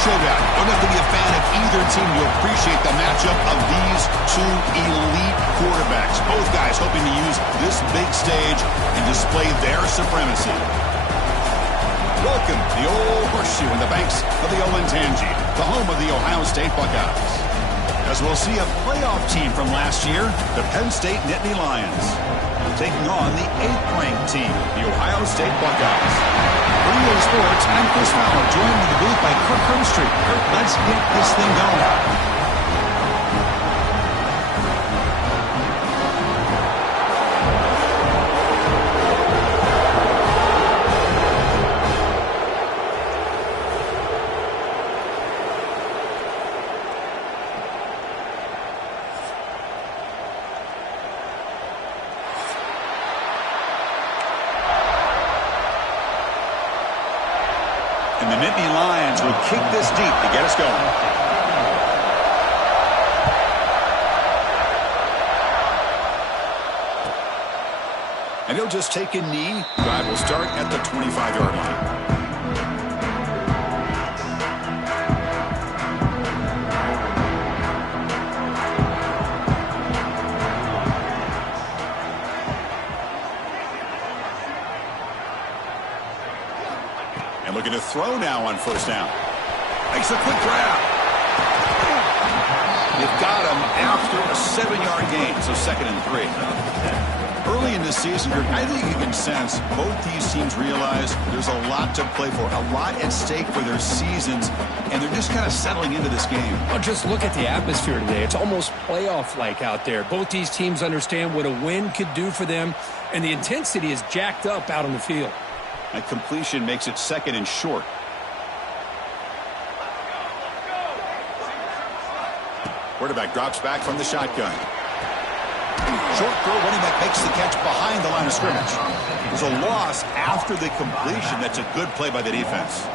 showdown. You don't have to be a fan of either team to appreciate the matchup of these two elite quarterbacks. Both guys hoping to use this big stage and display their supremacy. Welcome to the old horseshoe in the banks of the Olentangy, the home of the Ohio State Buckeyes. As we'll see a playoff team from last year, the Penn State Nittany Lions, taking on the 8th-ranked team, the Ohio State Buckeyes. For EA Sports, I'm Chris Fowler, joined in the booth by Kirk Herbstreit. Kirk, let's get this thing going. And the Nittany Lions will kick this deep to get us going. And he'll just take a knee. Drive will start at the 25-yard line. And looking to throw now on first down. Makes a quick grab. They've got him after a 7-yard gain, so 2nd and 3. Early in the season, I think you can sense both these teams realize there's a lot to play for, a lot at stake for their seasons, and they're just kind of settling into this game. Well, just look at the atmosphere today. It's almost playoff-like out there. Both these teams understand what a win could do for them, and the intensity is jacked up out on the field. That completion makes it 2nd and short. Quarterback drops back from the shotgun. Short throw, running back makes the catch behind the line of scrimmage. There's a loss after the completion. That's a good play by the defense.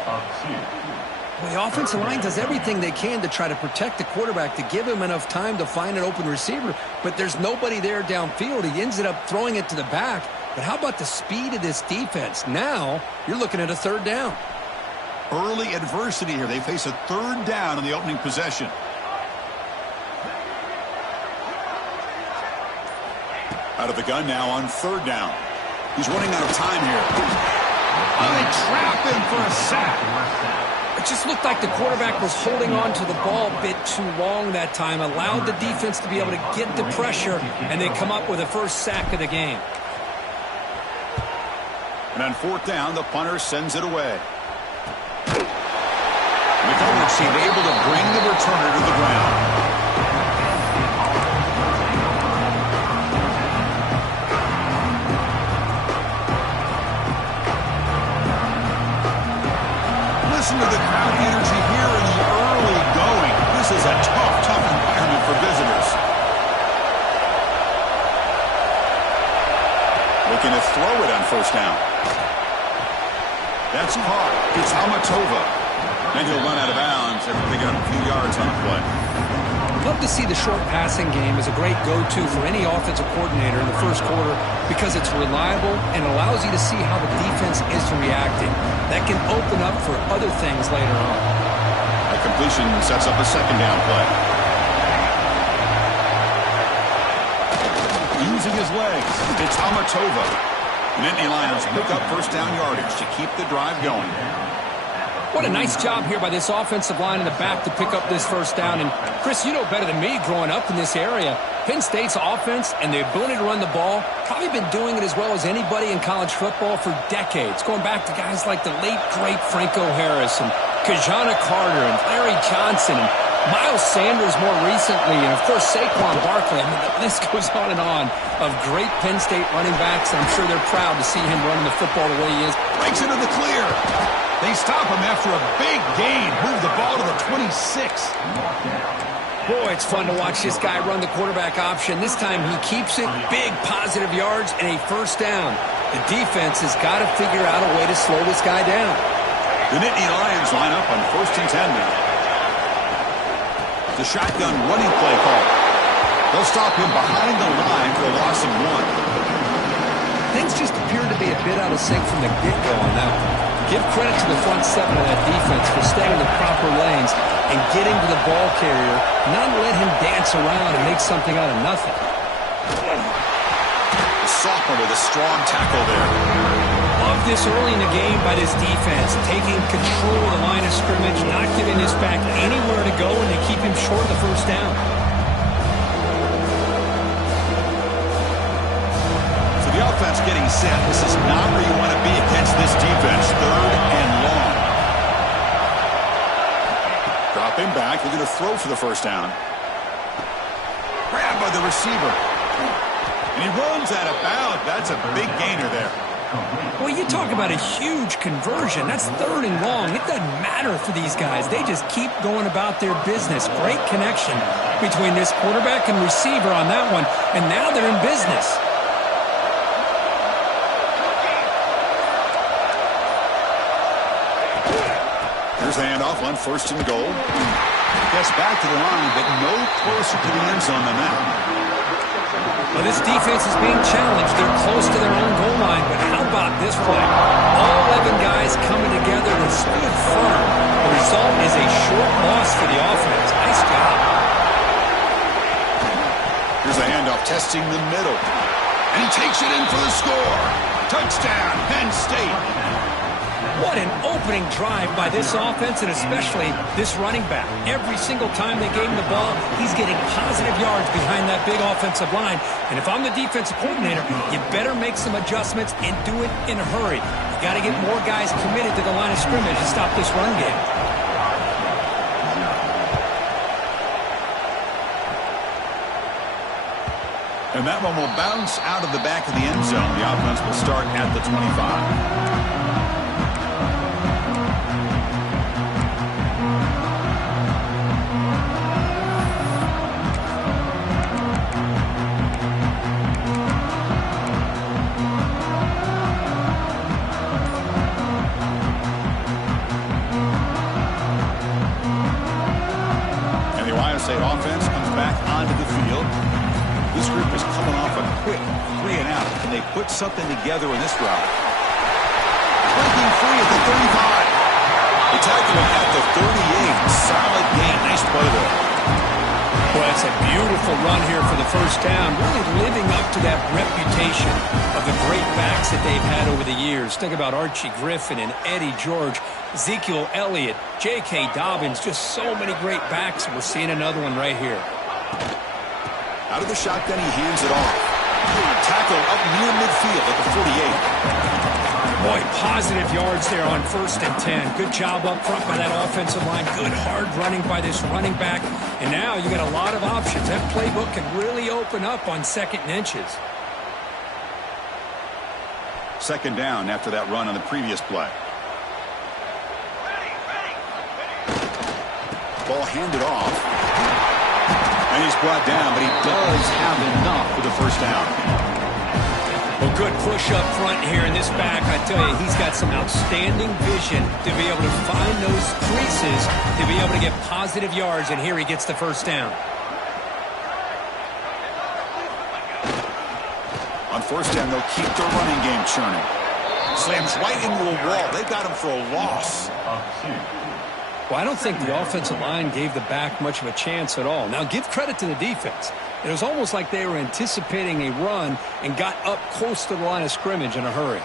Well, the offensive line does everything they can to try to protect the quarterback, to give him enough time to find an open receiver, but there's nobody there downfield. He ends up throwing it to the back. But how about the speed of this defense? Now you're looking at a 3rd down. Early adversity here. They face a 3rd down in the opening possession. Out of the gun now on 3rd down. He's running out of time here. Oh, they trap him for a sack. It just looked like the quarterback was holding on to the ball a bit too long that time, allowed the defense to be able to get the pressure, and they come up with the first sack of the game. And on 4th down, the punter sends it away. McCullough seemed able to bring the returner to the ground. Listen to the crowd energy here in the early going. This is a tough environment for visitors. Looking to throw it on 1st down. That's caught. It's Hamatova. And he'll run out of bounds after picking up a few yards on the play. Love to see the short passing game as a great go-to for any offensive coordinator in the first quarter because it's reliable and allows you to see how the defense is reacting. That can open up for other things later on. That completion sets up a 2nd down play. Using his legs, it's Hamatova. The Nittany Lions pick up 1st down yardage to keep the drive going. What a nice job here by this offensive line in the back to pick up this 1st down. And, Chris, you know better than me growing up in this area, Penn State's offense and the ability to run the ball probably been doing it as well as anybody in college football for decades, going back to guys like the late, great Franco Harris and Kajana Carter and Larry Johnson and Miles Sanders more recently, and, of course, Saquon Barkley. I mean, the list goes on and on of great Penn State running backs, and I'm sure they're proud to see him running the football the way he is. Breaks into the clear. They stop him after a big gain. Move the ball to the 26. Boy, it's fun to watch this guy run the quarterback option. This time he keeps it, big positive yards, and a 1st down. The defense has got to figure out a way to slow this guy down. The Nittany Lions line up on 1st and 10 now. The shotgun running play call. They'll stop him behind the line for a loss of 1. Things just appear to be a bit out of sync from the get-go on that one. Give credit to the front seven of that defense for staying in the proper lanes and getting to the ball carrier, not let him dance around and make something out of nothing. The sophomore with a strong tackle there. Love this early in the game by this defense, taking control of the line of scrimmage, not giving this back anywhere to go, and they keep him short of the first down. So the offense getting set. This is not where you want to be against this defense. 3rd and long. Dropping back, looking to throw for the first down. Grabbed by the receiver. And he runs out of bounds. That's a big gainer there. Well, you talk about a huge conversion. That's 3rd and long. It doesn't matter for these guys. They just keep going about their business. Great connection between this quarterback and receiver on that one, and now they're in business. Here's the handoff on 1st and goal. Gets back to the line, but no closer to the end zone than that. Well, this defense is being challenged. They're close to their own goal line, but how about this play? All 11 guys coming together to stood firm. The result is a short loss for the offense. Nice job. Here's the handoff, testing the middle. And he takes it in for the score. Touchdown, Penn State. What an opening drive by this offense, and especially this running back. Every single time they gave him the ball, he's getting positive yards behind that big offensive line. And if I'm the defensive coordinator, you better make some adjustments and do it in a hurry. You got to get more guys committed to the line of scrimmage to stop this run game. And that one will bounce out of the back of the end zone. The offense will start at the 25. State offense comes back onto the field. This group is coming off a quick 3 and out. Can they put something together in this route? Breaking free at the 35. They tackle him at the 38. Solid gain. Nice play there. Well, it's a beautiful run here for the first down. Really living up to that reputation of the great backs that they've had over the years. Think about Archie Griffin and Eddie George, Ezekiel Elliott, J.K. Dobbins, just so many great backs. We're seeing another one right here. Out of the shotgun, he hands it off. Tackle up near midfield at the 48. Boy, positive yards there on 1st and 10. Good job up front by that offensive line. Good hard running by this running back. And now you got a lot of options. That playbook can really open up on 2nd and inches. 2nd down after that run on the previous play. Ball handed off. And he's brought down, but he does have enough for the first down. Well, good push up front here in this back. I tell you, he's got some outstanding vision to be able to find those creases, to be able to get positive yards, and here he gets the first down. On 1st down, they'll keep their running game churning. Slams right into a wall. They got him for a loss. Well, I don't think the offensive line gave the back much of a chance at all. Now, give credit to the defense. It was almost like they were anticipating a run and got up close to the line of scrimmage in a hurry.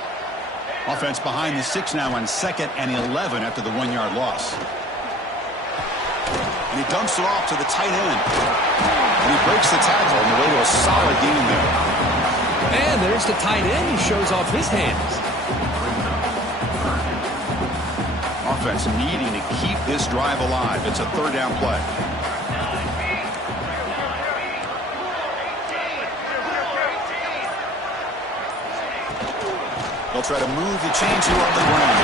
Offense behind the 6 now on 2nd and 11 after the 1-yard loss. And he dumps it off to the tight end. And he breaks the tackle on the way to a solid gain there. And there's the tight end who shows off his hands. Offense needing to keep this drive alive. It's a 3rd down play. They'll try to move the chains here on the ground.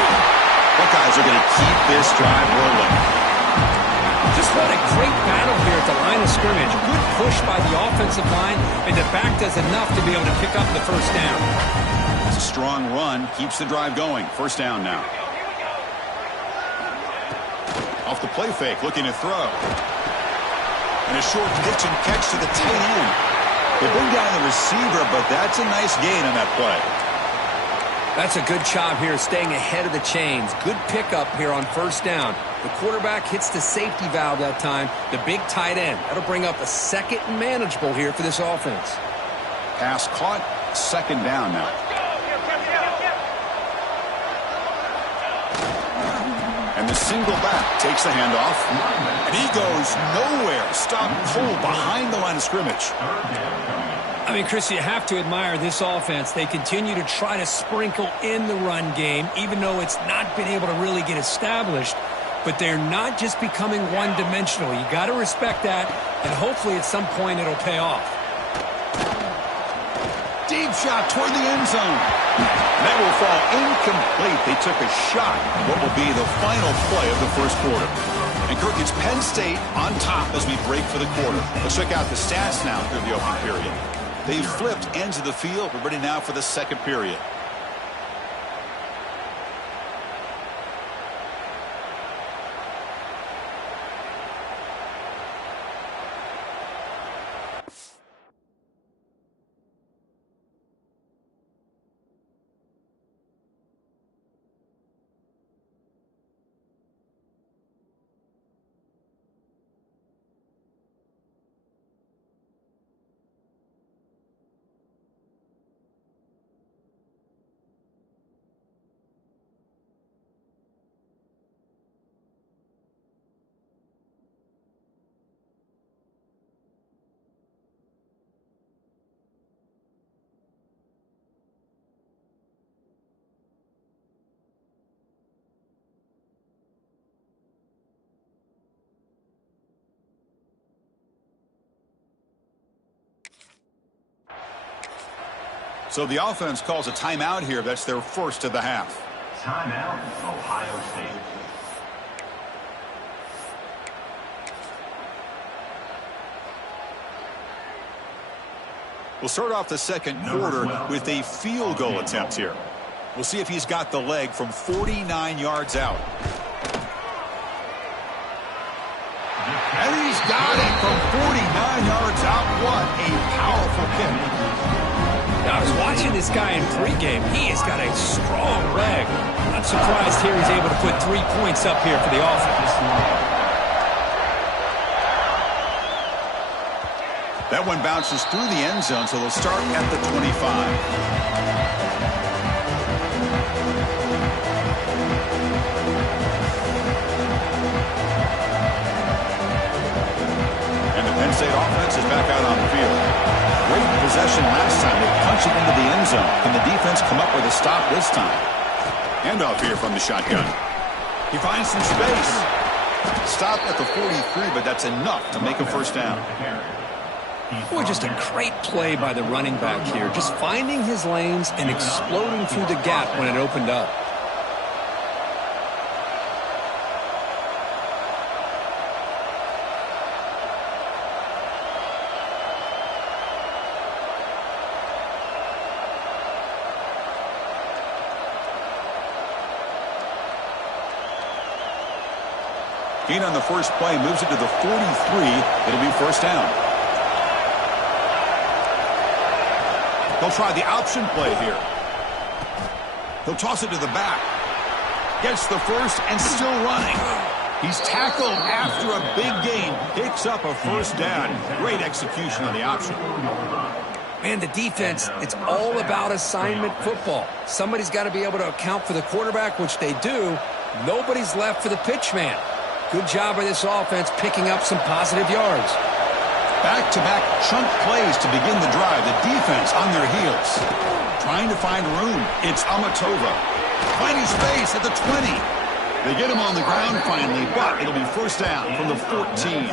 Buckeyes are going to keep this drive rolling. Just what a great battle here at the line of scrimmage. Good push by the offensive line, and the back does enough to be able to pick up the first down. It's a strong run. Keeps the drive going. 1st down now. Off the play fake, looking to throw. And a short pitch and catch to the tight end. They bring down the receiver, but that's a nice gain on that play. That's a good job here staying ahead of the chains. Good pickup here on first down. The quarterback hits the safety valve that time, the big tight end. That'll bring up a second and manageable here for this offense. Pass caught, second down now. And the single back takes the handoff. And he goes nowhere. Stop cold behind the line of scrimmage. I mean, Chris, you have to admire this offense. They continue to try to sprinkle in the run game, even though it's not been able to really get established. But they're not just becoming one-dimensional. You got to respect that, and hopefully at some point it'll pay off. Deep shot toward the end zone. That will fall incomplete. They took a shot at what will be the final play of the first quarter. And Kirk, it's Penn State on top as we break for the quarter. Let's check out the stats now through the opening period. They've flipped ends of the field. We're ready now for the second period. So the offense calls a timeout here. That's their first of the half. Timeout, Ohio State. We'll start off the second quarter with a field goal attempt here. We'll see if he's got the leg from 49 yards out. And he's got it from 49 yards out. What a powerful kick. I was watching this guy in pregame. He has got a strong leg. I'm surprised here he's able to put 3 points up here for the offense. That one bounces through the end zone, so they'll start at the 25. Penn State offense is back out on the field. Great possession last time. They punch it into the end zone. Can the defense come up with a stop this time? Handoff here from the shotgun. He finds some space. Stop at the 43, but that's enough to make a first down. Boy, just a great play by the running back here. Just finding his lanes and exploding through the gap when it opened up. Gain on the first play, moves it to the 43. It'll be first down. They'll try the option play here. He'll toss it to the back. Gets the first and still running. He's tackled after a big gain. Picks up a first down. Great execution on the option. Man, the defense, it's all about assignment football. Somebody's got to be able to account for the quarterback, which they do. Nobody's left for the pitch man. Good job by this offense picking up some positive yards. Back-to-back chunk plays to begin the drive. The defense on their heels. Trying to find room. It's Amatova. Finding space at the 20. They get him on the ground finally, but it'll be first down from the 14.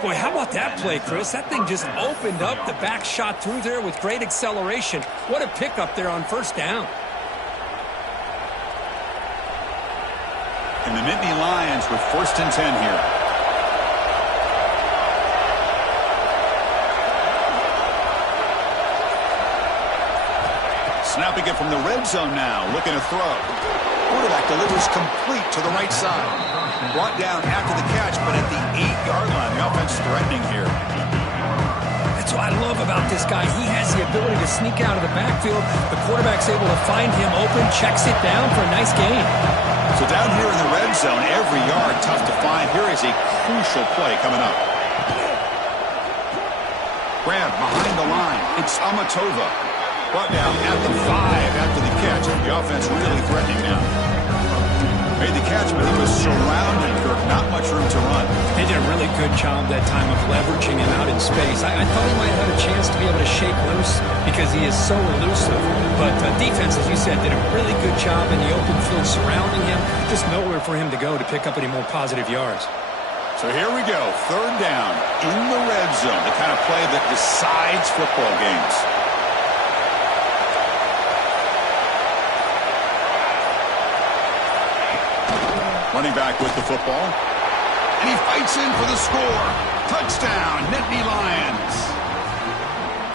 Boy, how about that play, Chris? That thing just opened up. The back shot through there with great acceleration. What a pickup there on first down. And the Nittany Lions with first and 10 here. Snapping it from the red zone now, looking to throw. Quarterback delivers complete to the right side. Brought down after the catch, but at the 8-yard line, the offense threatening here. That's what I love about this guy. He has the ability to sneak out of the backfield. The quarterback's able to find him open, checks it down for a nice gain. So down here in the red zone, every yard tough to find. Here is a crucial play coming up. Grab behind the line. It's Amatova. Brought down at the 5 after the catch. The offense really threatening now. Made the catch, but he was surrounded, Kirk. Not much room to run. They did a really good job that time of leveraging him out in space. I thought he might have a chance to be able to shake loose because he is so elusive. But defense, as you said, did a really good job in the open field surrounding him. Just nowhere for him to go to pick up any more positive yards. So here we go. 3rd down in the red zone. The kind of play that decides football games. Running back with the football. And he fights in for the score. Touchdown, Nittany Lions.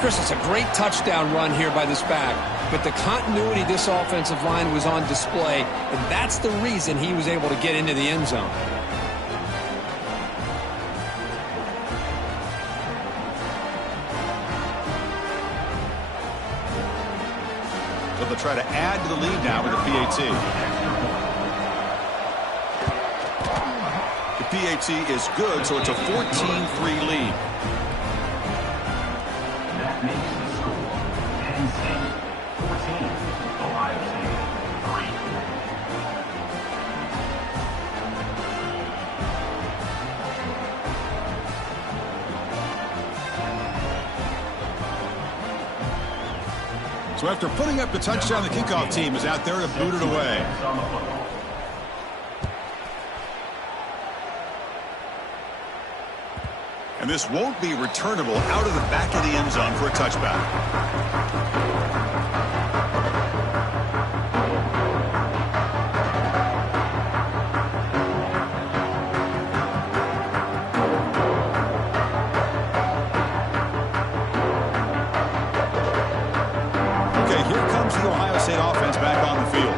Chris, it's a great touchdown run here by this back. But the continuity of this offensive line was on display, and that's the reason he was able to get into the end zone. So they'll try to add to the lead now with the PAT. The PAT is good, so it's a 14-3 lead. That makes the score Penn State 14, Ohio State 3. So after putting up the touchdown, the kickoff team is out there to boot it away. And this won't be returnable out of the back of the end zone for a touchback. Okay, here comes the Ohio State offense back on the field.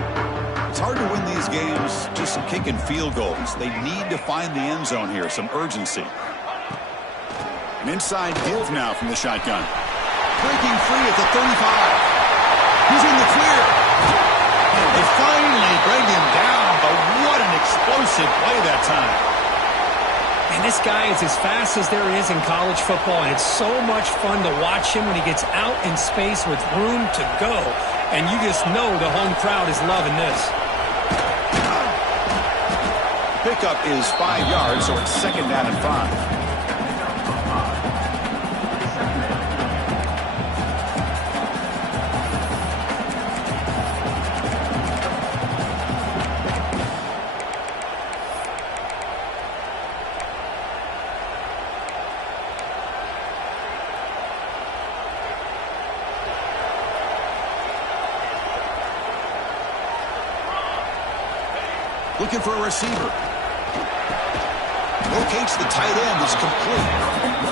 It's hard to win these games just kicking field goals. They need to find the end zone here, some urgency. An inside give now from the shotgun. Breaking free at the 35. He's in the clear. They finally bring him down, but what an explosive play that time. And this guy is as fast as there is in college football, and it's so much fun to watch him when he gets out in space with room to go. And you just know the home crowd is loving this. Pickup is 5 yards, so it's 2nd down and 5. Looking for a receiver. Locates the tight end. Is complete.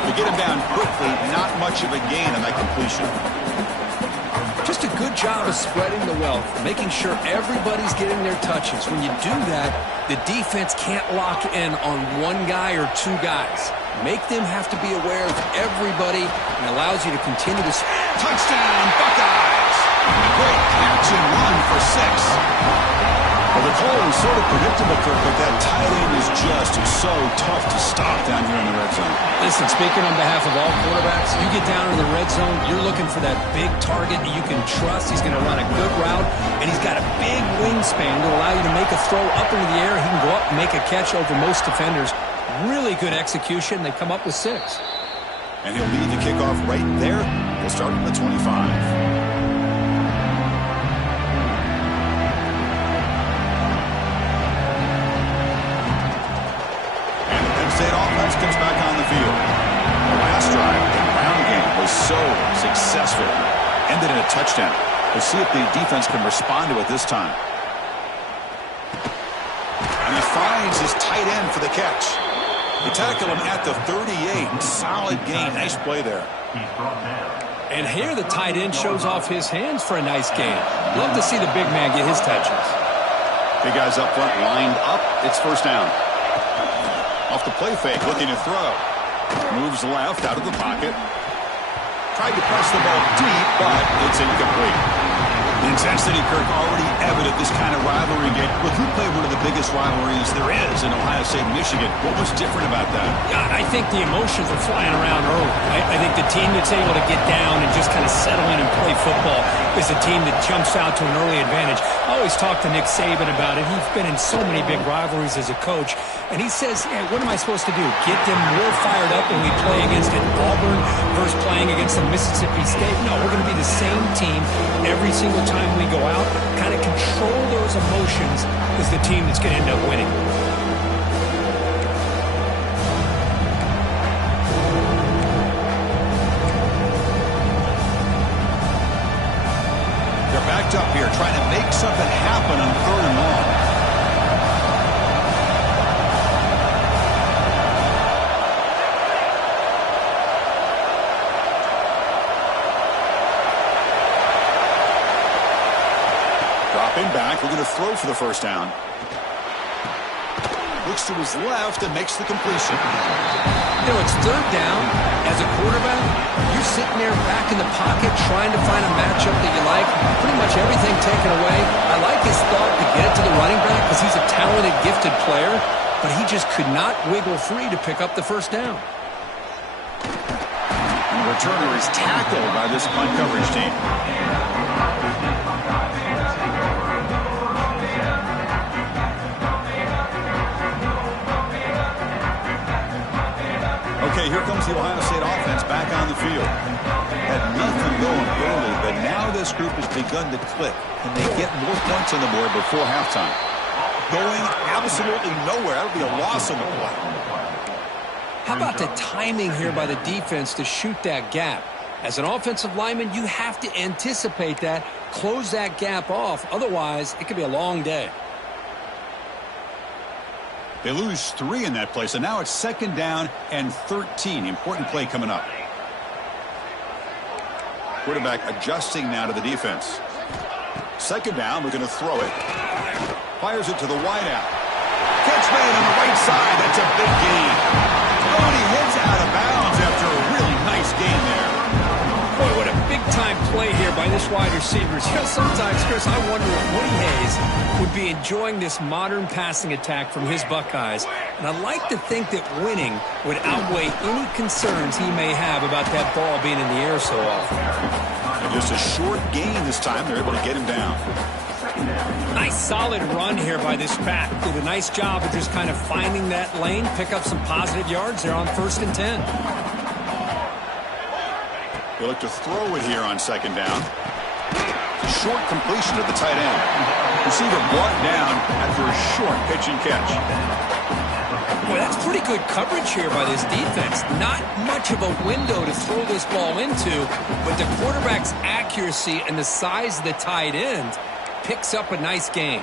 To get him down quickly, not much of a gain on that completion. Just a good job of spreading the wealth, making sure everybody's getting their touches. When you do that, the defense can't lock in on one guy or two guys. Make them have to be aware of everybody and allows you to continue to... Touchdown, Buckeyes! Great catch and run for 6. Well, the play was sort of predictable, Kirk, but that tight end is just so tough to stop down here in the red zone. Listen, speaking on behalf of all quarterbacks, you get down in the red zone, you're looking for that big target that you can trust. He's going to run a good route, and he's got a big wingspan to allow you to make a throw up into the air. He can go up and make a catch over most defenders. Really good execution. They come up with 6. And he'll lead the kickoff right there. He'll start at the 25. State offense comes back on the field. The last drive, the ground game, was so successful. Ended in a touchdown. We'll see if the defense can respond to it this time. And he finds his tight end for the catch. They tackle him at the 38. Solid gain. Nice play there. And here the tight end shows off his hands for a nice gain. Love to see the big man get his touches. Big guys up front lined up. It's 1st down. Off the play fake, looking to throw. Moves left out of the pocket. Tried to press the ball deep, but it's incomplete. The intensity, Kirk, already evident this kind of rivalry game. Look, you played one of the biggest rivalries there is in Ohio State, Michigan. What was different about that? Yeah, I think the emotions were flying around early. I think the team that's able to get down and just kind of settle in and play football is the team that jumps out to an early advantage. I always talk to Nick Saban about it. He's been in so many big rivalries as a coach. And he says, yeah, what am I supposed to do? Get them more fired up when we play against an Auburn versus playing against a Mississippi State? No, we're going to be the same team every single time we go out. Kind of control those emotions is the team that's going to end up winning. They're backed up here, trying to make something happen on 3rd and long. Dropping back, we're going to throw for the first down. Looks to his left and makes the completion. You know, it's 3rd down. As a quarterback, you're sitting there back in the pocket trying to find a matchup that you like. Pretty much everything taken away. I like his thought to get it to the running back because he's a talented, gifted player, but he just could not wiggle free to pick up the first down. And the returner is tackled by this punt coverage team. Okay, here comes the Ohio State offense back on the field. Had nothing going early, but now this group has begun to click. Can they get more points on the board before halftime? Going absolutely nowhere. That would be a loss on the play. How about the timing here by the defense to shoot that gap? As an offensive lineman, you have to anticipate that, close that gap off. Otherwise, it could be a long day. They lose 3 in that play, so now it's 2nd down and 13. Important play coming up. Quarterback adjusting now to the defense. 2nd down, we're going to throw it. Fires it to the wideout. Catch made on the right side. That's a big gain. Oh, and he heads out of bounds after a really nice gain there. Boy, what a big-time play here by this wide receiver. You know, sometimes, Chris, I wonder if Woody Hayes would be enjoying this modern passing attack from his Buckeyes. And I'd like to think that winning would outweigh any concerns he may have about that ball being in the air so often. And just a short gain this time. They're able to get him down. Nice solid run here by this back. Did a nice job of just kind of finding that lane, pick up some positive yards there on 1st and 10. They look to throw it here on 2nd down. Short completion to the tight end. Receiver brought down after a short pitch and catch. Boy, that's pretty good coverage here by this defense. Not much of a window to throw this ball into, but the quarterback's accuracy and the size of the tight end picks up a nice gain.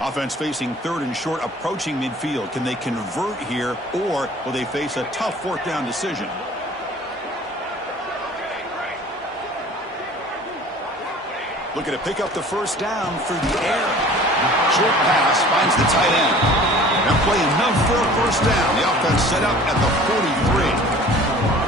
Offense facing 3rd and short, approaching midfield. Can they convert here, or will they face a tough 4th down decision? Looking to pick up the first down through the air. Short pass finds the tight end. Now play enough for a first down. The offense set up at the 43.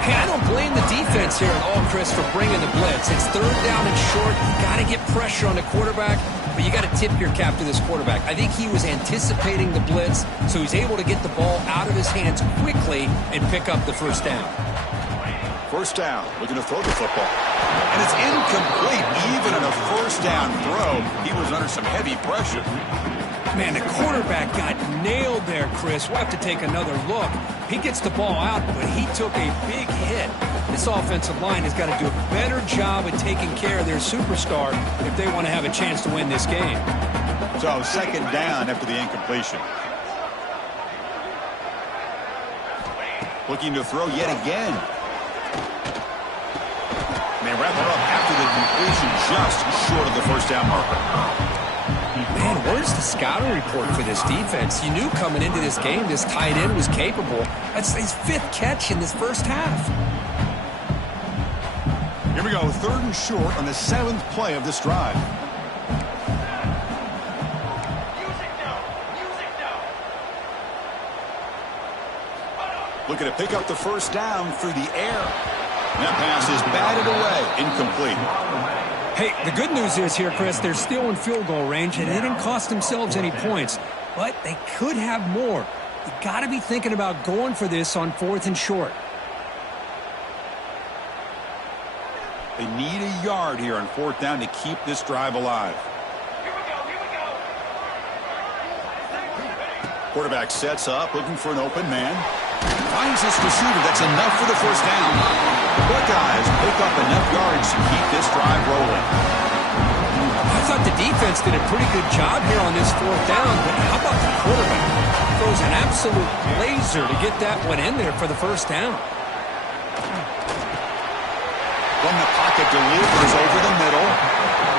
Hey, I don't blame the defense here at all, Chris, for bringing the blitz. It's 3rd down and short. You got to get pressure on the quarterback, but you got to tip your cap to this quarterback. I think he was anticipating the blitz, so he's able to get the ball out of his hands quickly and pick up the first down. First down, looking to throw the football. And it's incomplete. Even on a first down throw, he was under some heavy pressure. Man, the quarterback got nailed there, Chris. We'll have to take another look. He gets the ball out, but he took a big hit. This offensive line has got to do a better job of taking care of their superstar if they want to have a chance to win this game. So 2nd down after the incompletion. Looking to throw yet again. And they wrap it up after the completion just short of the first down marker. Man, where's the scouting report for this defense? You knew coming into this game this tight end was capable. That's his 5th catch in this first half. Here we go, 3rd and short on the 7th play of this drive. Looking to pick up the first down through the air. And that pass is batted away, incomplete. Hey, the good news is here, Chris, they're still in field goal range, and they didn't cost themselves any points. But they could have more. You got to be thinking about going for this on 4th and short. They need a yard here on 4th down to keep this drive alive. Quarterback sets up, looking for an open man. Finds his receiver. That's enough for the first down. The Buckeyes pick up enough yards to keep this drive rolling. I thought the defense did a pretty good job here on this 4th down, but how about the quarterback? Throws an absolute laser to get that one in there for the first down. From the pocket, delivers over the middle.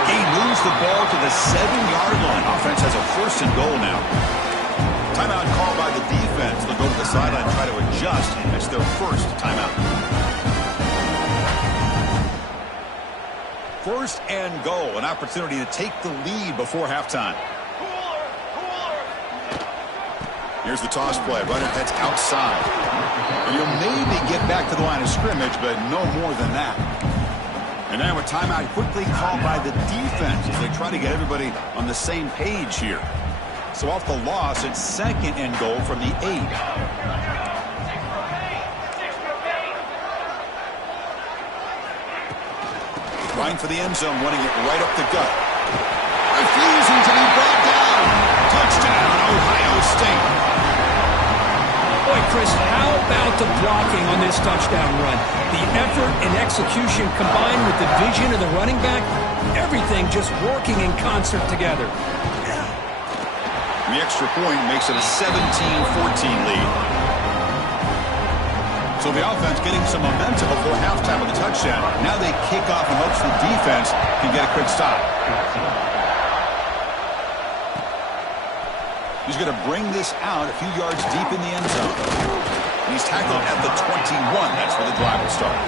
He moves the ball to the 7-yard line. Offense has a 1st and goal now. Timeout called by the defense. They'll go to the sideline and try to adjust. It's their first timeout. 1st and goal. An opportunity to take the lead before halftime. Here's the toss play. Runner heads outside. And you'll maybe get back to the line of scrimmage, but no more than that. And now a timeout quickly called by the defense as they try to get everybody on the same page here. So off the loss, it's 2nd and goal from the 8. Trying for the end zone, running it right up the gut. Refusing to be brought down. Touchdown, Ohio State. Boy, Chris, how about the blocking on this touchdown run? The effort and execution combined with the vision of the running back, everything just working in concert together. The extra point makes it a 17-14 lead. So the offense getting some momentum before halftime with a touchdown. Now they kick off in hopes the defense can get a quick stop. He's going to bring this out a few yards deep in the end zone. And he's tackled at the 21. That's where the drive will start.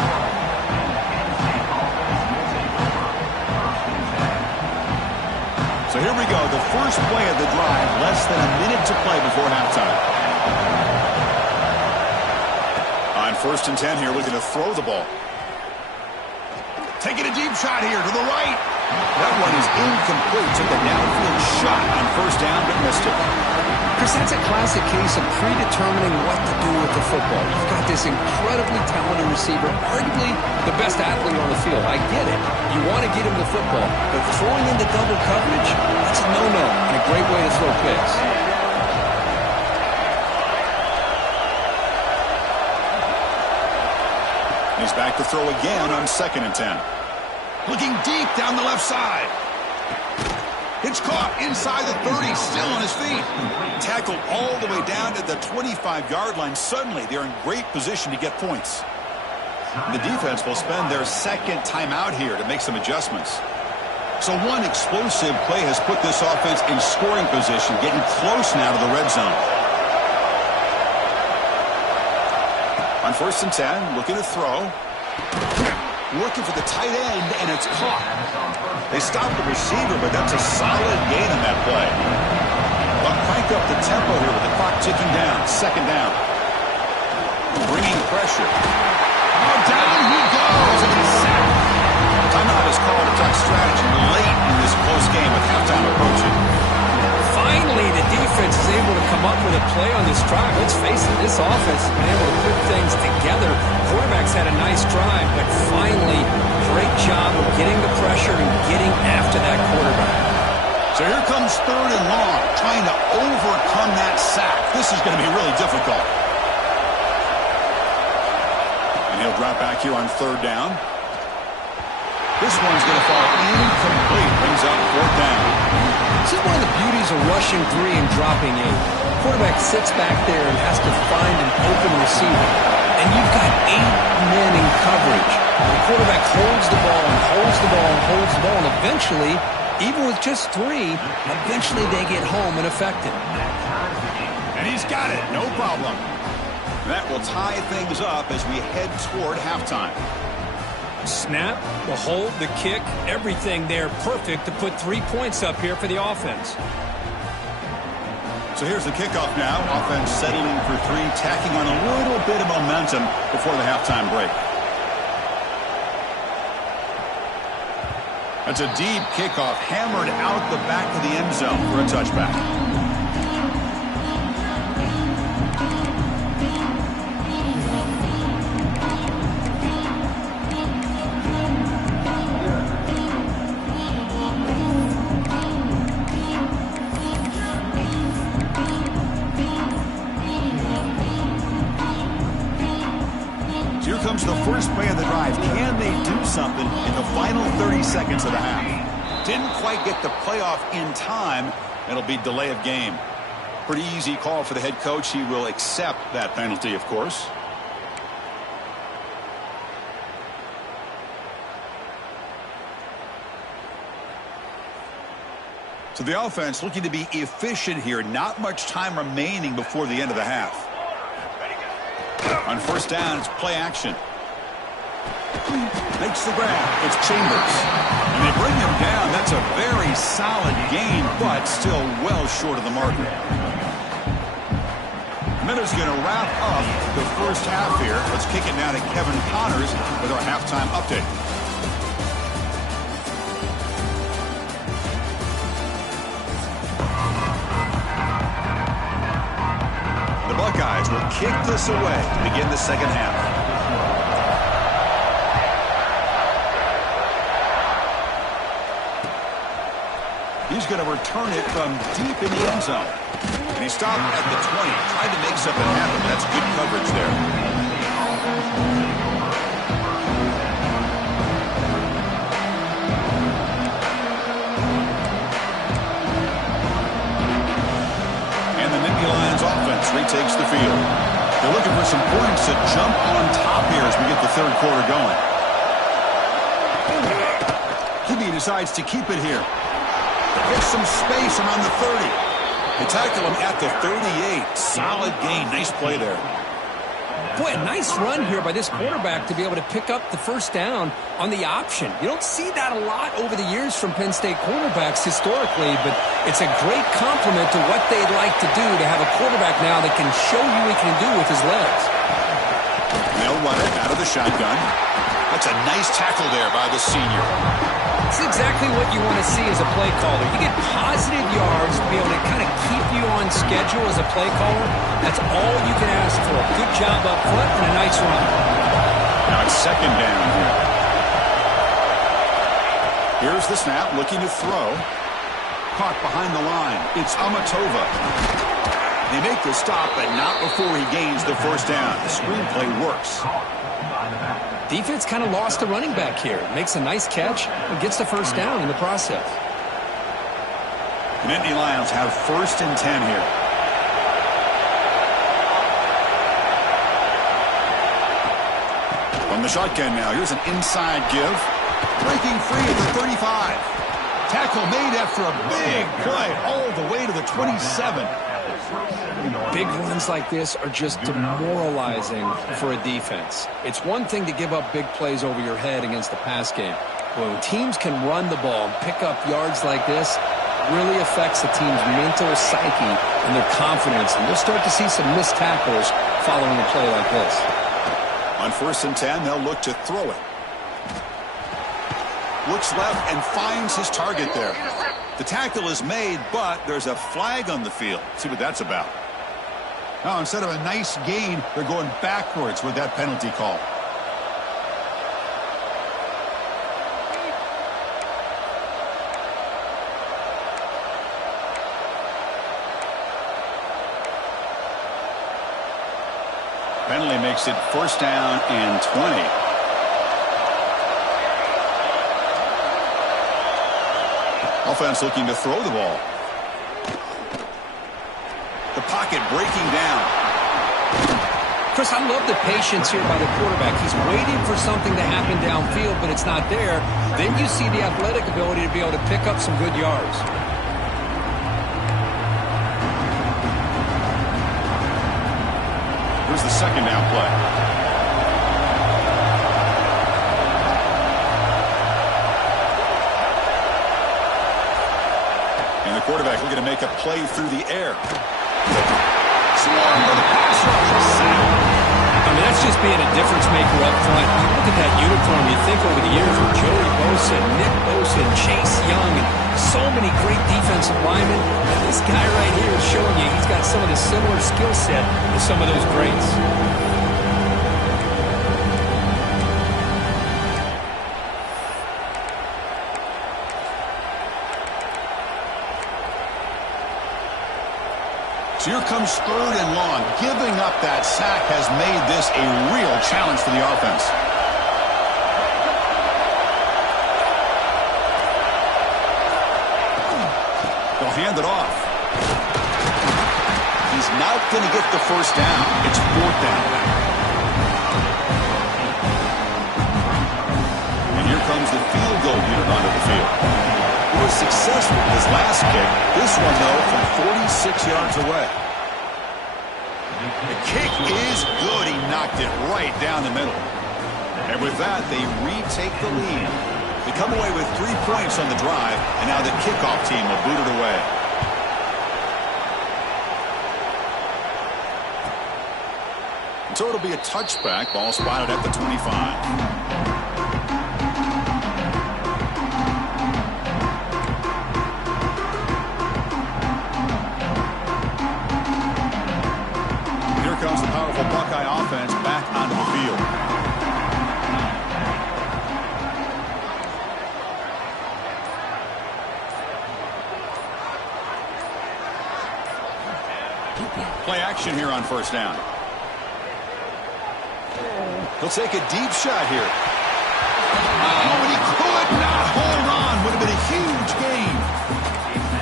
So here we go, the first play of the drive, less than a minute to play before halftime. On 1st and 10 here, looking to throw the ball. Taking a deep shot here to the right. That one is incomplete. Took a downfield shot on 1st down, but missed it. Chris, that's a classic case of predetermining what to do with the football. You've got this incredibly talented receiver, arguably the best athlete on the field. I get it. You want to get him the football, but throwing into double coverage, that's a no-no and a great way to throw picks. He's back to throw again on 2nd and 10. Looking deep down the left side. It's caught inside the 30, still on his feet. Tackled all the way down to the 25-yard line. Suddenly, they're in great position to get points. The defense will spend their 2nd timeout here to make some adjustments. So one explosive play has put this offense in scoring position, getting close now to the red zone. On 1st and 10, looking to throw. Working for the tight end, and it's caught. They stopped the receiver, but that's a solid gain on that play. They'll crank up the tempo here with the clock ticking down. 2nd down. Bringing pressure. Oh, down he goes, and he's sacked. Timeout is called to talk strategy late in this close game with halftime approaching. Finally, the defense is able to come up with a play on this drive. Let's face it, this offense has been able to put things together. Quarterback's had a nice drive, but finally, great job of getting the pressure and getting after that quarterback. So here comes 3rd and long, trying to overcome that sack. This is going to be really difficult. And he'll drop back here on 3rd down. This one's going to fall incomplete. Brings up 4th down. This is one of the beauties of rushing 3 and dropping 8. Quarterback sits back there and has to find an open receiver. And you've got 8 men in coverage. The quarterback holds the ball and holds the ball and holds the ball. And eventually, even with just 3, eventually they get home and affected. And he's got it. No problem. That will tie things up as we head toward halftime. Snap, the hold, the kick, everything there perfect to put 3 points up here for the offense. So here's the kickoff now. Offense settling for three, tacking on a little bit of momentum before the halftime break. That's a deep kickoff, hammered out the back of the end zone for a touchback. Here comes the first play of the drive. Can they do something in the final 30 seconds of the half? Didn't quite get the playoff in time. It'll be delay of game. Pretty easy call for the head coach. He will accept that penalty, of course. So the offense looking to be efficient here. Not much time remaining before the end of the half. On first down, it's play action. Makes the grab. It's Chambers. And they bring him down. That's a very solid gain, but still well short of the marker. Miller's going to wrap up the first half here. Let's kick it now to Kevin Connors with our halftime update. Buckeyes will kick this away to begin the second half. He's going to return it from deep in the end zone. And he stopped at the 20, tried to make something happen. That's good coverage there. Offense retakes the field. They're looking for some points to jump on top here as we get the third quarter going. QB decides to keep it here. Gets some space around the 30. They tackle him at the 38. Solid gain. Nice play there. Boy, a nice run here by this quarterback to be able to pick up the first down on the option. You don't see that a lot over the years from Penn State quarterbacks historically, but it's a great compliment to what they'd like to do to have a quarterback now that can show you what he can do with his legs. They'll run it out of the shotgun. That's a nice tackle there by the senior. It's exactly what you want to see as a play caller. You get positive yards to be able to kind of keep you on schedule as a play caller. That's all you can ask for. Good job up front and a nice run. Now it's second down here. Here's the snap, looking to throw. Caught behind the line. It's Amatova. They make the stop, but not before he gains the first down. The screenplay works. Defense kind of lost a running back here. Makes a nice catch and gets the first down in the process. The Nittany Lions have first and 10 here. From the shotgun now, here's an inside give. Breaking free at the 35. Tackle made after a big play all the way to the 27. Big runs like this are just demoralizing for a defense. It's one thing to give up big plays over your head against the pass game. But when teams can run the ball and pick up yards like this, it really affects the team's mental psyche and their confidence. And you'll start to see some missed tackles following a play like this. On first and 10, they'll look to throw it. Looks left and finds his target there. The tackle is made, but there's a flag on the field. See what that's about. Now, instead of a nice gain, they're going backwards with that penalty call. Penalty makes it first down and 20. Offense looking to throw the ball. The pocket breaking down. Chris, I love the patience here by the quarterback. He's waiting for something to happen downfield, but it's not there. Then you see the athletic ability to be able to pick up some good yards. Here's the second down play. Quarterback looking to make a play through the air. Swarm with a pass rush. I mean, that's just being a difference maker up front. You look at that uniform, you think over the years with Joey Bosa, Nick Bosa, and Chase Young, and so many great defensive linemen. And this guy right here is showing you he's got some of the similar skill set to some of those greats. Here comes 3rd and long. Giving up that sack has made this a real challenge for the offense. They'll hand it off. He's not going to get the first down. It's 4th down. And here comes the field goal unit onto the field. He was successful with his last kick. This one, though, from 46 yards away. The kick is good. He knocked it right down the middle. And with that, they retake the lead. They come away with 3 points on the drive, and now the kickoff team will boot it away. So it'll be a touchback. Ball spotted at the 25. Comes the powerful Buckeye offense back onto the field. Play action here on 1st down. He'll take a deep shot here. Oh, and he could not hold on. Would have been a huge gain.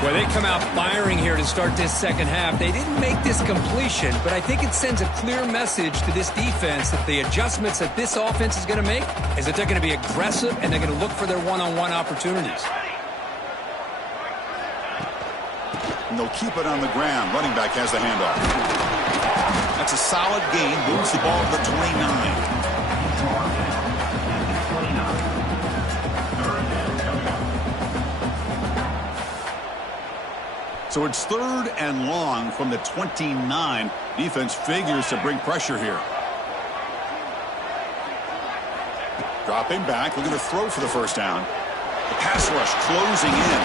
Well, they come out firing here to start this second half. They didn't make this completion, but I think it sends a clear message to this defense that the adjustments that this offense is going to make is that they're going to be aggressive and they're going to look for their one-on-one opportunities. And they'll keep it on the ground. Running back has the handoff. That's a solid gain. Moves the ball to the 29. So it's 3rd and long from the 29. Defense figures to bring pressure here. Dropping back, looking to throw for the first down. The pass rush closing in.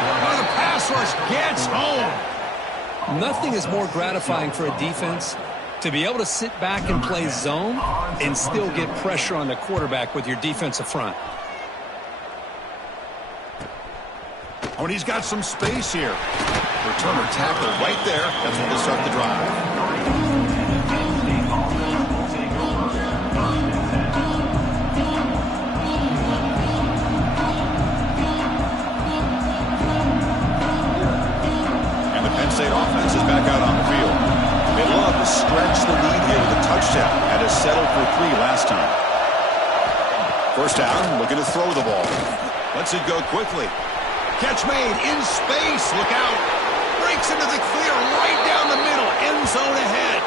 Oh, the pass rush gets home. Nothing is more gratifying for a defense to be able to sit back and play zone and still get pressure on the quarterback with your defensive front. Oh, and he's got some space here. Returner tackle right there. That's when they start the drive. And the Penn State offense is back out on the field. They love to stretch the lead here with a touchdown. Had to settle for 3 last time. 1st down, looking to throw the ball. Lets it go quickly. Catch made in space. Look out. Breaks into the clear right down the middle. End zone ahead.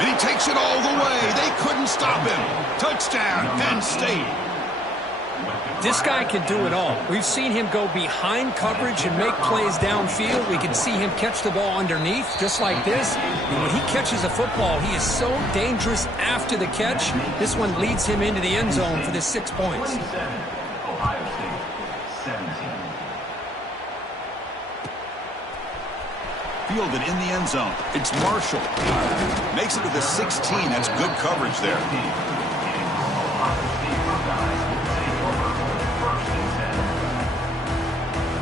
And he takes it all the way. They couldn't stop him. Touchdown, Penn State. This guy can do it all. We've seen him go behind coverage and make plays downfield. We can see him catch the ball underneath, just like this. And when he catches a football, he is so dangerous after the catch. This one leads him into the end zone for the 6 points. Ohio State, 17. Fielded in the end zone. It's Marshall. Makes it to the 16. That's good coverage there.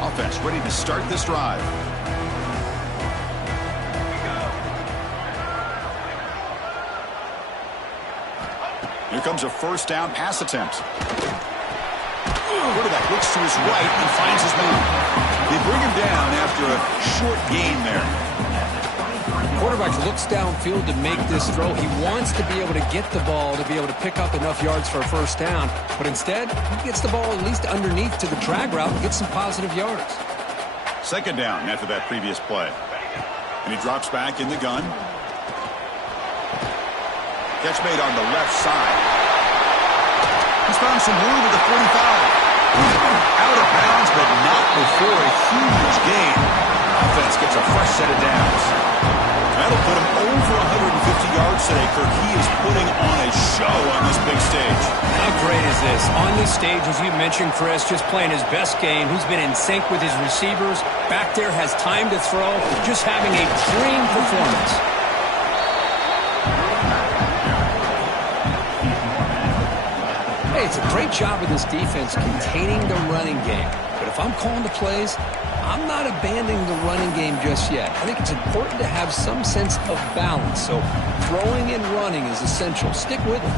Offense ready to start this drive. Here comes a 1st down pass attempt. Quarterback looks to his right and finds his man. They bring him down after a short gain there. Quarterback looks downfield to make this throw. He wants to be able to get the ball to be able to pick up enough yards for a 1st down. But instead, he gets the ball at least underneath to the drag route and gets some positive yards. 2nd down after that previous play. And he drops back in the gun. Catch made on the left side. He's found some room at the 45. Out of bounds, but not before a huge gain. Offense gets a fresh set of downs. That'll put him over 150 yards today, Kirk. He is putting on a show on this big stage. How great is this? On this stage, as you mentioned, Chris, just playing his best game. He's been in sync with his receivers. Back there, has time to throw. Just having a dream performance. Hey, it's a great job of this defense containing the running game. But if I'm calling the plays, I'm not abandoning the running game just yet. I think it's important to have some sense of balance. So throwing and running is essential. Stick with it.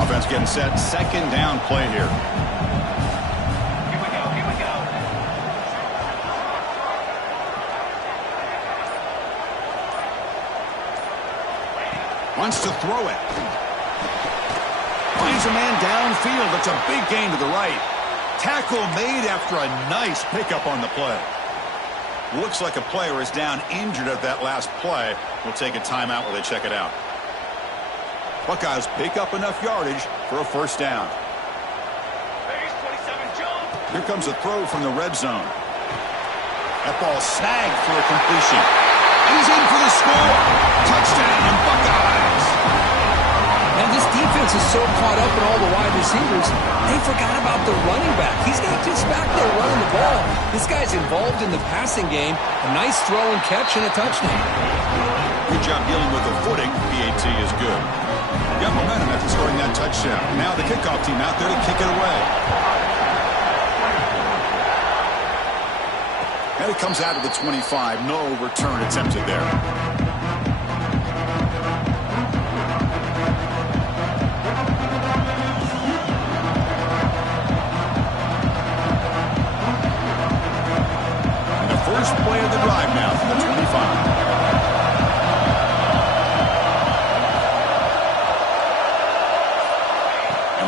Offense getting set. Second down play here. Here we go. Wants to throw it. Finds a man downfield. It's a big gain to the right. Tackle made after a nice pickup on the play. Looks like a player is down injured at that last play. We'll take a timeout while they check it out. Buckeyes pick up enough yardage for a first down. Here comes a throw from the red zone. That ball snagged for a completion. He's in for the score. Touchdown, Buckeyes. Now, this defense is so caught up in all the wide receivers, they forgot about the running back. He's not just back there running the ball. This guy's involved in the passing game. A nice throw and catch and a touchdown. Good job dealing with the footing. PAT is good. Got momentum after scoring that touchdown. Now the kickoff team out there to kick it away. And it comes out of the 25. No return attempted there. And the first play of the drive now from the 25.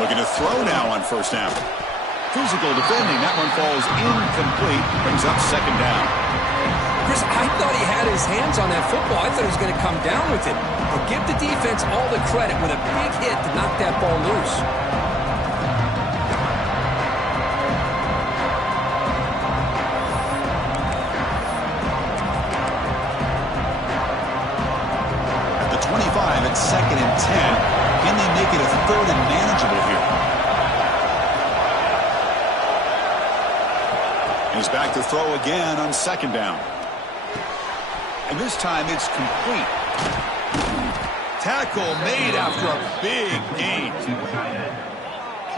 Looking to throw now on first down. Physical defending. That one falls incomplete. Brings up second down. Chris, I thought he had his hands on that football. I thought he was going to come down with it. But give the defense all the credit with a big hit to knock that ball loose. At the 25, it's second and 10. Can they make it a third and manageable here? He's back to throw again on second down. And this time it's complete. Tackle made after a big gain.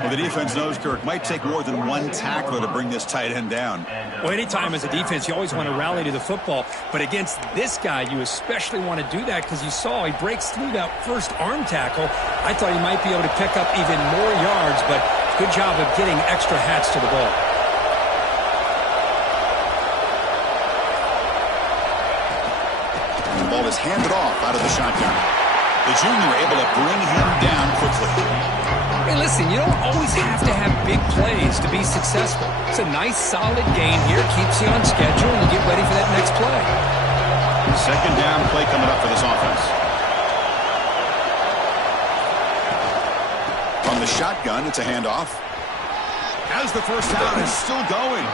Well, the defense knows, Kirk, might take more than one tackler to bring this tight end down. Well, anytime as a defense, you always want to rally to the football. But against this guy, you especially want to do that because you saw he breaks through that first arm tackle. I thought he might be able to pick up even more yards, but good job of getting extra hats to the ball. And the ball is handed off out of the shotgun. The junior able to bring him down quickly. Hey, listen, you don't always have to have big plays to be successful. It's a nice, solid gain here. Keeps you on schedule, and you get ready for that next play. Second down play coming up for this offense. From the shotgun, it's a handoff. As the first down is still going.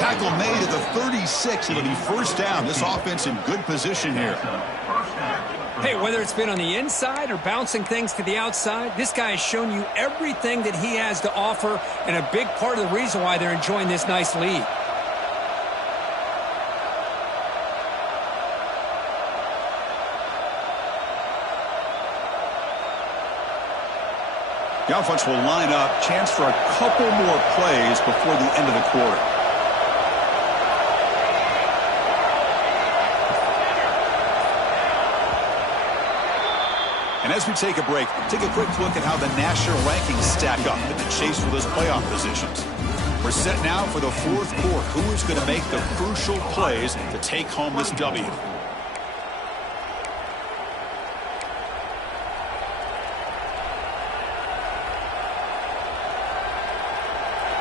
Tackle made at the 36. It'll be first down. This offense in good position here. Hey, whether it's been on the inside or bouncing things to the outside, this guy has shown you everything that he has to offer, and a big part of the reason why they're enjoying this nice lead. The offense will line up. Chance for a couple more plays before the end of the quarter. And as we take a break, take a quick look at how the national rankings stack up in the chase for those playoff positions. We're set now for the fourth quarter. Who is going to make the crucial plays to take home this W?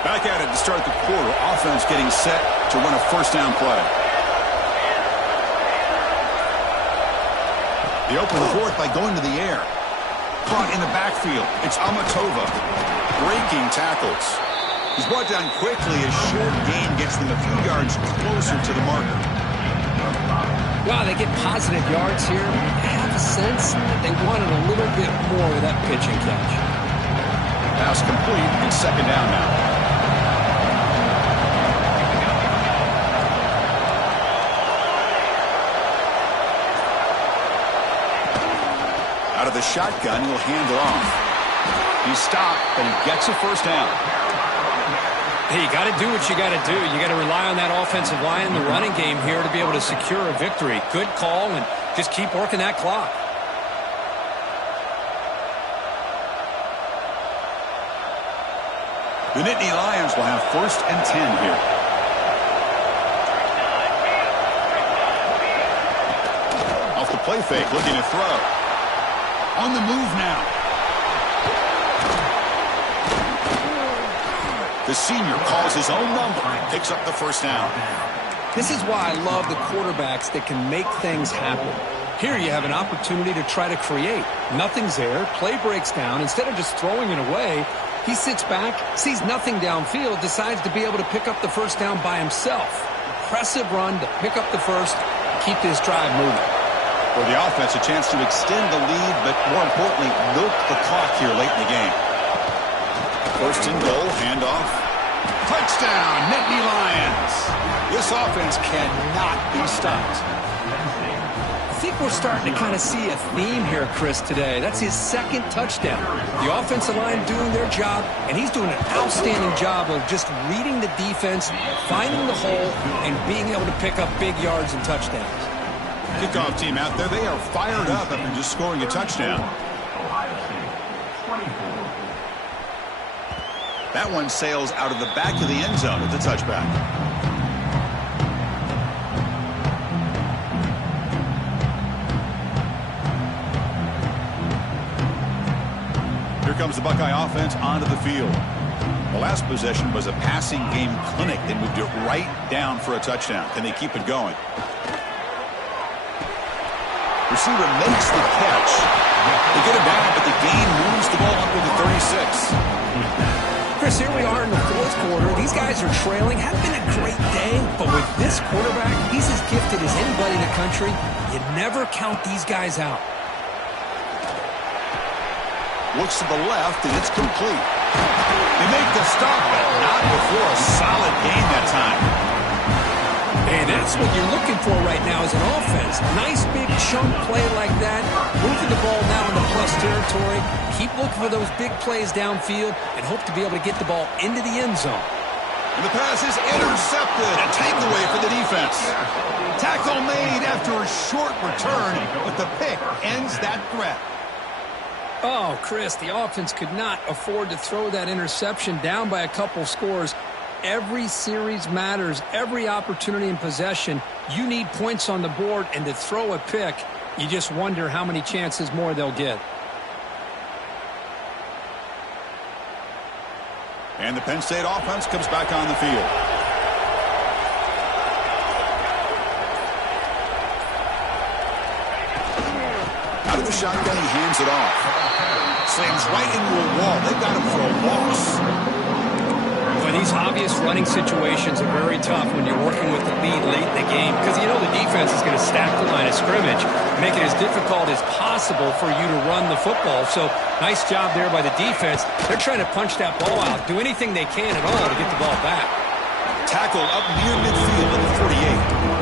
Back at it to start the quarter. Offense getting set to run a first down play. They open the fourth by going to the air. Caught in the backfield. It's Amatova breaking tackles. He's brought down quickly. A short gain gets them a few yards closer to the marker. Wow, they get positive yards here. I have a sense that they wanted a little bit more with that pitch and catch. Pass complete and second down now. Out of the shotgun, he'll hand it off. He's stopped, but he gets a first down. Hey, you got to do what you got to do. You got to rely on that offensive line in the running game here to be able to secure a victory. Good call, and just keep working that clock. The Nittany Lions will have 1st and 10 here. Off the play fake, looking to throw. On the move now. The senior calls his own number and picks up the first down. This is why I love the quarterbacks that can make things happen. Here you have an opportunity to try to create. Nothing's there. Play breaks down. Instead of just throwing it away, he sits back, sees nothing downfield, decides to be able to pick up the first down by himself. Impressive run to pick up the first, keep this drive moving. For the offense, a chance to extend the lead, but more importantly, milk the clock here late in the game. 1st and goal, handoff. Touchdown, Nittany Lions. This offense cannot be stopped. I think we're starting to kind of see a theme here, Chris, today. That's his 2nd touchdown. The offensive line doing their job, and he's doing an outstanding job of just reading the defense, finding the hole, and being able to pick up big yards and touchdowns. Kickoff team out there, they are fired up after just scoring a touchdown. That one sails out of the back of the end zone at the touchback. Here comes the Buckeye offense onto the field. The last possession was a passing game clinic. They moved it right down for a touchdown. Can they keep it going? Receiver makes the catch. They get it down, but the gain moves the ball up to the 36. Chris, here we are in the 4th quarter. These guys are trailing. Hadn't been a great day, but with this quarterback, he's as gifted as anybody in the country. You never count these guys out. Looks to the left, and it's complete. They make the stop, but not before a solid gain that time. Hey, that's what you're looking for right now as an offense. Nice big chunk play like that. Moving the ball now into plus territory. Keep looking for those big plays downfield and hope to be able to get the ball into the end zone. And the pass is intercepted. A takeaway for the defense. Tackle made after a short return, but the pick ends that threat. Oh, Chris, the offense could not afford to throw that interception down by a couple scores. Every series matters. Every opportunity in possession, you need points on the board, and to throw a pick, you just wonder how many chances more they'll get. And the Penn State offense comes back on the field. Out of the shotgun, he hands it off. Slams right into a wall. They've got him for a loss. Well, these obvious running situations are very tough when you're working with the lead late in the game because you know the defense is going to stack the line of scrimmage, make it as difficult as possible for you to run the football. So nice job there by the defense. They're trying to punch that ball out, do anything they can at all to get the ball back. Tackle up near midfield at the 48.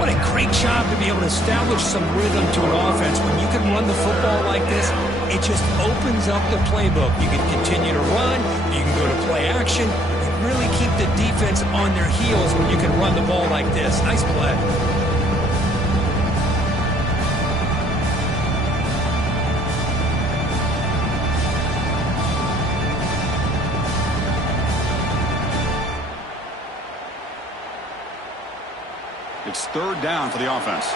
What a great job to be able to establish some rhythm to an offense. When you can run the football like this, it just opens up the playbook. You can continue to run. You can go to play action. You really keep the defense on their heels when you can run the ball like this. Nice play. It's 3rd down for the offense.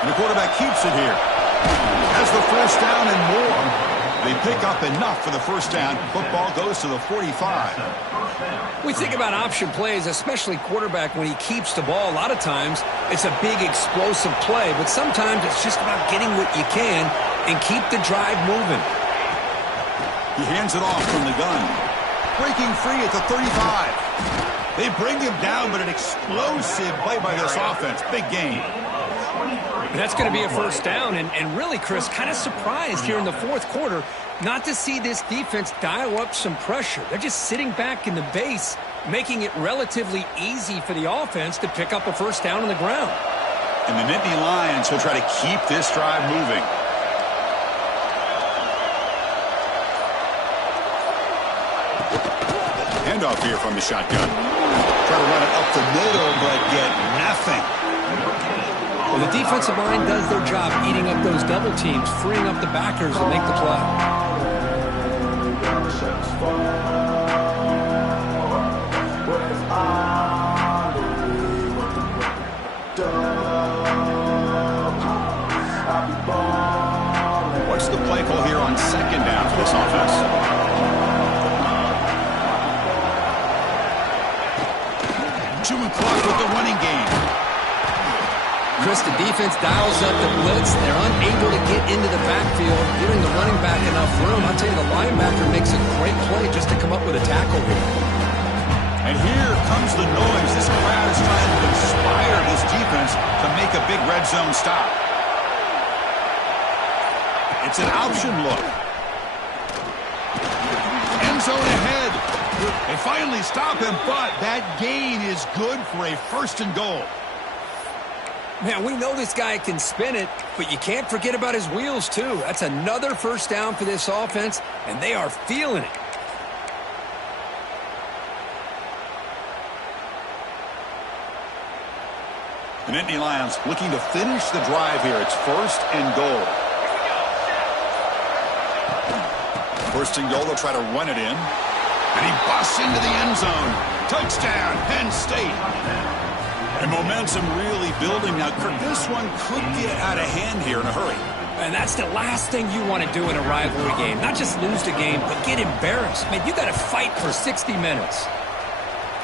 And the quarterback keeps it here. Has the first down and more. They pick up enough for the first down. Football goes to the 45. We think about option plays, especially quarterback when he keeps the ball. A lot of times it's a big explosive play, but sometimes it's just about getting what you can and keep the drive moving. He hands it off from the gun. Breaking free at the 35. They bring him down, but an explosive play by this offense. Big game. That's going to be a first down, and really, Chris, kind of surprised here in the fourth quarter not to see this defense dial up some pressure. They're just sitting back in the base, making it relatively easy for the offense to pick up a first down on the ground. And the Nittany Lions will try to keep this drive moving. Handoff here from the shotgun. Try to run it up the middle, but get nothing. Well, the defensive line does their job eating up those double teams, freeing up the backers to make the play. What's the play call here on second down for this offense? Chewing clock with the running game. Chris, the defense dials up the blitz. They're unable to get into the backfield, giving the running back enough room. I'll tell you, the linebacker makes a great play just to come up with a tackle here. And here comes the noise. This crowd is trying to inspire this defense to make a big red zone stop. It's an option look. End zone ahead. They finally stop him, but that gain is good for a first and goal. Man, we know this guy can spin it, but you can't forget about his wheels, too. That's another first down for this offense, and they are feeling it. The Nittany Lions looking to finish the drive here. It's first and goal. First and goal, they'll try to run it in. And he busts into the end zone. Touchdown, Penn State. And momentum really building. Now, Kirk, this one could get out of hand here in a hurry. And that's the last thing you want to do in a rivalry game. Not just lose the game, but get embarrassed. Man, you got to fight for 60 minutes.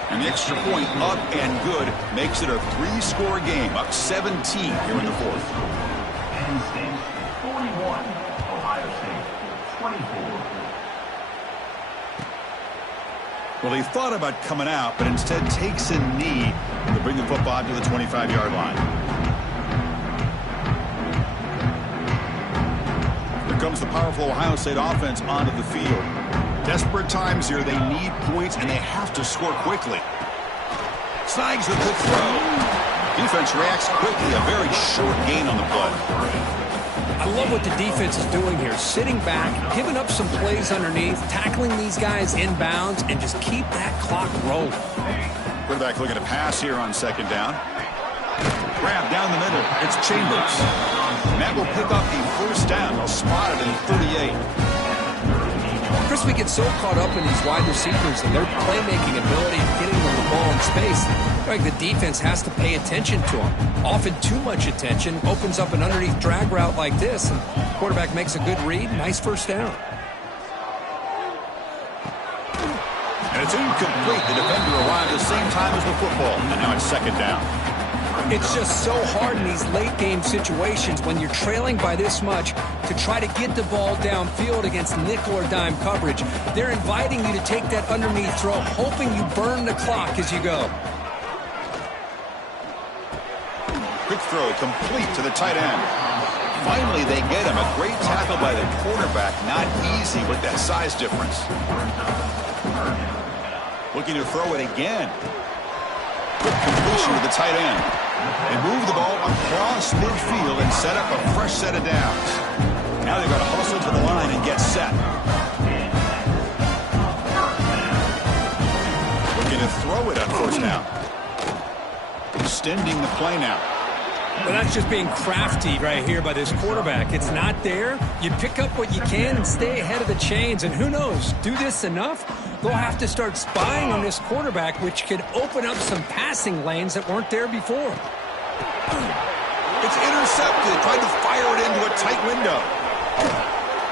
And the extra point up and good makes it a 3-score game, up 17 here in the fourth. Penn State 41, Ohio State 24. Well, he thought about coming out, but instead takes a knee to bring the football to the 25-yard line. Here comes the powerful Ohio State offense onto the field. Desperate times here. They need points, and they have to score quickly. Snags with the throw. Defense reacts quickly. A very short gain on the play. I love what the defense is doing here. Sitting back, giving up some plays underneath, tackling these guys inbounds, and just keep that clock rolling. Quarterback looking to pass here on second down. Grab down the middle. It's Chambers. And that will pick up a first down. They'll spot it in 38. Chris, we get so caught up in these wide receivers and their playmaking ability and getting them the ball in space. Like the defense has to pay attention to them. Often too much attention opens up an underneath drag route like this, and the quarterback makes a good read. Nice first down. And it's incomplete. The defender arrived at the same time as the football. And now it's second down. It's just so hard in these late-game situations when you're trailing by this much to try to get the ball downfield against nickel or dime coverage. They're inviting you to take that underneath throw, hoping you burn the clock as you go. Quick throw complete to the tight end. Finally, they get him. A great tackle by the quarterback. Not easy with that size difference. Looking to throw it again. Quick completion to the tight end. They move the ball across midfield and set up a fresh set of downs. Now they've got to hustle to the line and get set. Looking to throw it on first down. Extending the play now. Well, that's just being crafty right here by this quarterback. It's not there. You pick up what you can and stay ahead of the chains. And who knows, do this enough, they'll have to start spying on this quarterback, which could open up some passing lanes that weren't there before. It's intercepted. Tried to fire it into a tight window.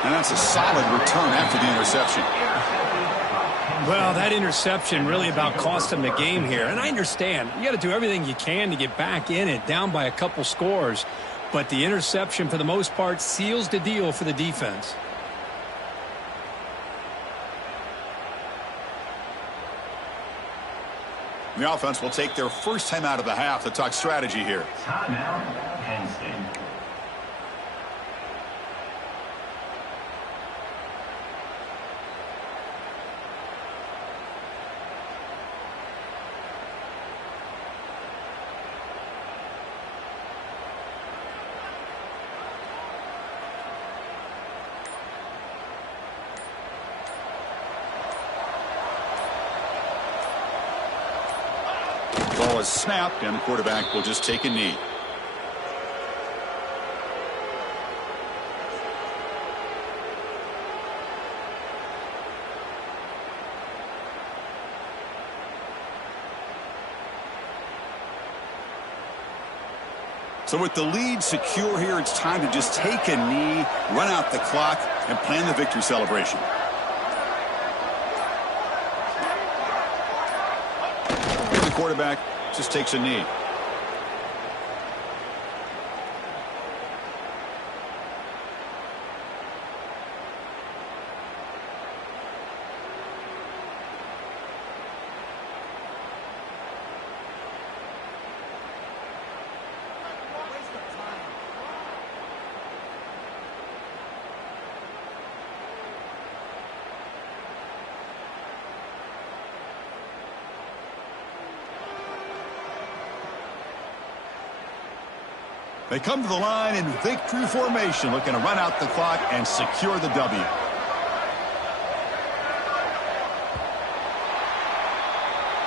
And that's a solid return after the interception. Well, that interception really about cost him the game here. And I understand. You got to do everything you can to get back in it, down by a couple scores. But the interception, for the most part, seals the deal for the defense. The offense will take their first time out of the half to talk strategy here. Timeout, Penn State. Ball is snapped, and the quarterback will just take a knee. So with the lead secure here, it's time to just take a knee, run out the clock, and plan the victory celebration. The quarterback just takes a knee. They come to the line in victory formation, looking to run out the clock and secure the W.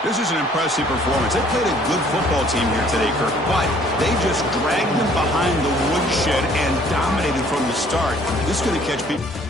This is an impressive performance. They played a good football team here today, Kirk, but they just dragged them behind the woodshed and dominated from the start. This is going to catch people.